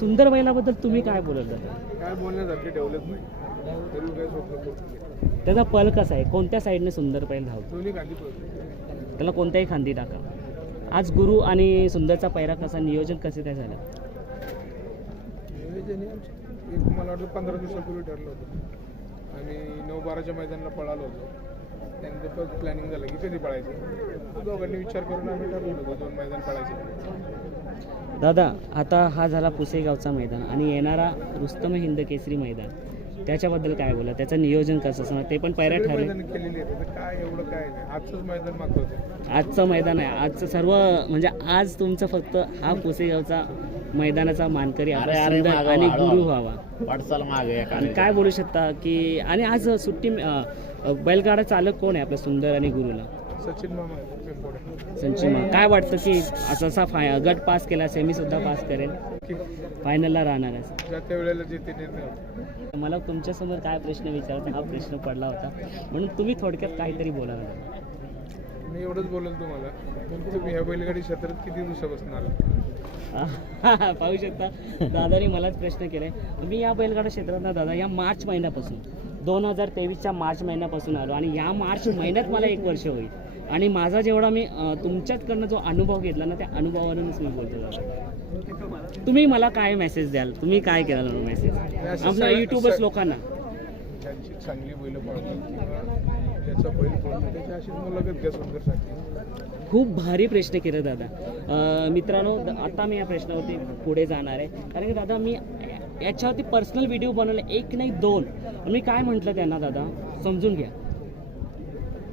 सुंदर बैलाबद्दल तुम्ही काय बोलत दादा? काय बोलण्यासारखे ठेवलेच नाही तरी काय स्वप्न पोहोचले त्याचा पल कसा आहे? कोणत्या साईडने सुंदर बैल धावतो? दोन्ही त्याला कोणत्याही खांदी टाका. आज गुरु आणि सुंदरचा पैरा कसा? नियोजन कसं काय झालं? एक मला वाटतं पंधरा दिवसापूर्वी ठरलं होतं. आणि नऊ बाराच्या मैदानाला पळालो होतो. त्यानंतर पण प्लॅनिंग झालं की कधी पळायचं? दोघांनी विचार करून आम्ही ठरवलं दोन मैदान पळायचे. दादा आता हा झाला पुसेगावचा मैदान आणि येणारा रुस्तम हिंद केसरी मैदान. त्याच्याबद्दल काय बोला त्याचं नियोजन कसं? असणार ते पण पैरा ठरले. आजचं मैदान आहे. आजचं सर्व म्हणजे आज तुमचं फक्त हा पुसेगावचा मैदानाचा मानकरी आणि. गुरु व्हावा. वाटचाल मागे आणि काय बोलू शकता की आणि आज सुट्टी बैलगाडा चालक कोण आहे आपल्या सुंदर आणि गुरुला? सचिन मामा संचिन काय वाटतं की असा असा फाय गट पास केला सेमी सुद्धा पास करेल. फायनलला राहणार आहे. वेळेला निर्णय मला तुमच्यासमोर काय प्रश्न विचारायचा हा प्रश्न पडला होता. म्हणून तुम्ही थोडक्यात काहीतरी बोला मला. मी एवढंच बोलेल तुम्हाला. तुम्ही ह्या बैलगाडी क्षेत्रात किती दिवसापासून आला पाहू शकता. दादाने मलाच प्रश्न केलाय. मी या बैलगाडा क्षेत्रात ना दादा या मार्च महिन्यापासून दोन हजार तेवीसच्या मार्च महिन्यापासून आलो. आणि या मार्च महिन्यात मला एक वर्ष होईल. आणि माझा जेवढा मी अं, तुमच्याचकडनं जो अनुभव घेतला ना त्या अनुभवावरूनच मी बोलतो दादा तुम्ही मला काय मेसेज द्याल? तुम्ही काय केला मेसेज आपल्या युट्यूबर्स लोकांना. ज्यांची चांगली बैल पळतात. किंवा ज्याचा बैल पळतो त्याची अशीच मुलाखत घ्या सुंदरसाठी खूप भारी प्रश्न केले दादा. मित्रांनो आता मी या प्रश्नावरती पुढे जाणार आहे. कारण की दादा मी याच्यावरती पर्सनल व्हिडिओ बनवले एक नाही दोन. मी काय म्हटलं त्यांना दादा? समजून घ्या.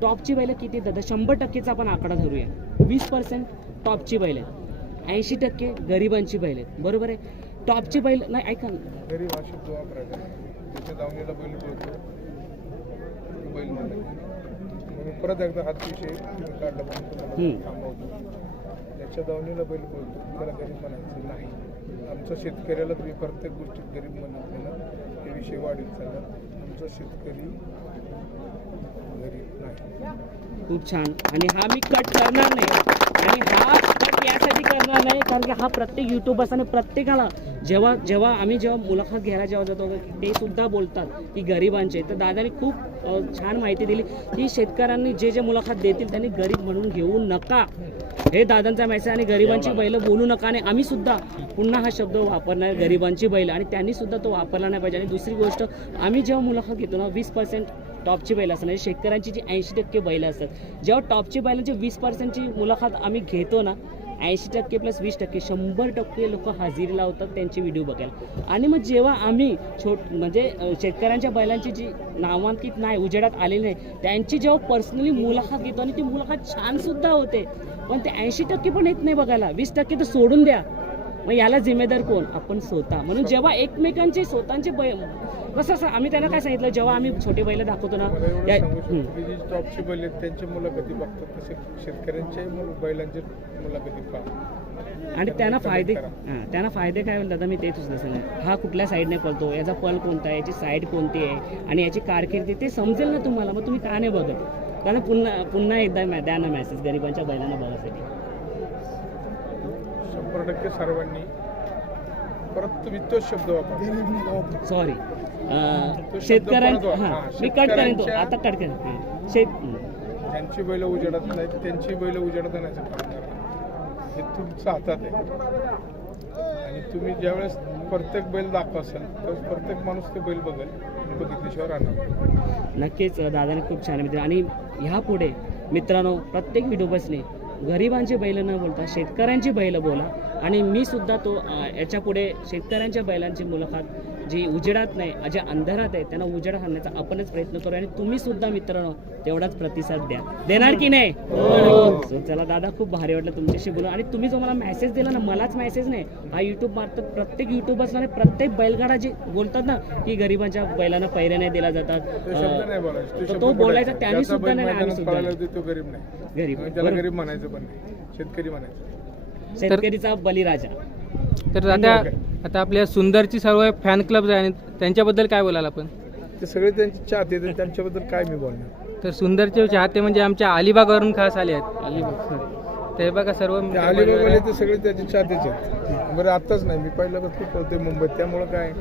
टॉपची बैलं किती दादा शंभर टक्केचा आपण आकडा धरूया. वीस पर्सेंट टॉपची बैल आहेत. ऐंशी टक्के गरिबांची बैल आहेत. बरोबर आहे? टॉपची बैल नाही ऐका ना. गरीब हा शब्द वापरायचा त्याच्या दावणीला बैल पळतो. तो बैल म्हणून परत एकदा हात विषय काढला म्हणून तुम्हाला हम्म. थांबवतो. ज्याच्या दावणीला बैल पळतो. त्याला गरीब म्हणायचं नाही. आमच्या शेतकऱ्याला तुम्ही प्रत्येक गोष्टीत गरीब म्हणत नाही हे विषय वाढीत चालला. आमचा शेतकरी खूप छान. आणि हा मी कट करणार नाही. आणि हा कट यासाठी करणार नाही कारण की हा प्रत्येक युट्यूबर्स आणि प्रत्येकाला जेव्हा जेव्हा आम्ही जेव्हा मुलाखत घ्यायला जेव्हा जातो ते सुद्धा बोलतात की गरिबांचे. तर दादानी खूप छान माहिती दिली की शेतकऱ्यांनी जे जे मुलाखत देतील त्यांनी गरीब म्हणून घेऊ नका. हे दादांचा मेसेज आणि गरिबांची बैल बोलू नका आणि आम्ही सुद्धा पुन्हा हा शब्द वापरणार गरिबांची बैल. आणि त्यांनी सुद्धा तो वापरला नाही पाहिजे. आणि दुसरी गोष्ट आम्ही जेव्हा मुलाखत घेतो ना वीस पर्सेंट टॉपची बैल असतात. म्हणजे शेतकऱ्यांची जी ऐंशी टक्के बैल असतात. जेव्हा टॉपची बैलांची वीस पर्सेंटची मुलाखत आम्ही घेतो ना ऐंशी टक्के प्लस वीस टक्के शंभर टक्के लोक हजेरी लावतात त्यांचे व्हिडिओ बघायला. आणि मग जेव्हा आम्ही छोट म्हणजे शेतकऱ्यांच्या बैलांची जी नामांकित नाही उजेडात आलेली नाही त्यांची जेव्हा पर्सनली मुलाखत घेतो आणि ती मुलाखत छानसुद्धा होते. पण ते ऐंशी टक्के पण येत नाही बघायला. वीस टक्के तर सोडून द्या. मग याला जिम्मेदार कोण? आपण स्वतः. म्हणून जेव्हा एकमेकांचे स्वतःचे बै कसं असं आम्ही त्यांना काय सांगितलं? जेव्हा आम्ही छोटे बैल दाखवतो ना टॉपची बैल आहेत मुलाखती बघतात तसे शेतकऱ्यांच्याही मुल- बैलांच्या मुलाखती आणि त्यांना फायदे त्यांना फायदे काय होईल दादा मी ते तुझं सांगेन हा कुठल्या साईडने पळतो? याचा पल कोणता आहे? याची साईड कोणती आहे? आणि याची कारकिर्दी ते समजेल ना तुम्हाला. मग तुम्ही का नाही बघत? कारण पुन्हा पुन्हा एकदा द्या ना मेसेज गरिबांच्या बैलांना बघायसाठी. शंभर टक्के सर्वांनी परत तुम्ही तोच शब्द वापरा. सॉरी तो शब्द शेतकऱ्यां परत वा- मी कट करेन तो. शेतकऱ्यांच्या- आता कट करेन. शेत हं. ज्यांची बैल उजेडत नाहीत त्यांची बैल उजेडत आणायचं काम करा हे तुमच्या हातात आहे. आणि तुम्ही ज्यावेळेस प्रत्येक बैल दाखवाल तर प्रत्येक माणूस ते बैल बघेल बघितल्याशिवाय राहणार नक्कीच दादाने खूप छान मित्र आणि ह्या पुढे मित्रांनो प्रत्येक व्हिडिओ बसणे गरिबांची बैल न बोलता शेतकऱ्यांची बैल बोला. आणि मी सुद्धा तो अ, याच्यापुढे शेतकऱ्यांच्या बैलांची मुलाखत जी उजेडात नाही जे अंधारात आहे त्यांना उजेड आणण्याचा आपणच प्रयत्न करू आणि तुम्ही सुद्धा मित्रांनो तेवढाच प्रतिसाद द्या. देणार की नाही? So, चला दादा खूप भारी वाटलं तुमच्याशी बोलून. आणि तुम्ही जो मला मेसेज दिला ना मलाच मेसेज नाही. हा युट्यूब मार्फत प्रत्येक युट्यूबर्सला आणि प्रत्येक बैलगाडा जे बोलतात ना की गरिबांच्या बैलांना पैरे नाही दिला जातात. तो बोलायचा. त्यांनी सुद्धा नाही आम्ही सुद्धा गरीब नाही. गरीब म्हणायचं पण शेतकरी म्हणायचं. शेतकरीचा बलिराजा तर आता आता आपल्या सुंदरची सर्व फॅन क्लब आहे आणि त्यांच्याबद्दल काय बोलाल आपण? ते सगळे त्यांचे चाहते आहेत, त्यांच्याबद्दल काय मी बोलणार? तर सुंदरचे चाहते म्हणजे आमच्या अलिबागवरून खास आले आहेत. अलिबाग ते बघा सर्व ते अलिबागवाले ते सगळे त्याचे चाहतेच आहेत. बरं आत्ताच नाही. मी पहिल्यापासून पळते मुंबईत. त्यामुळं काय?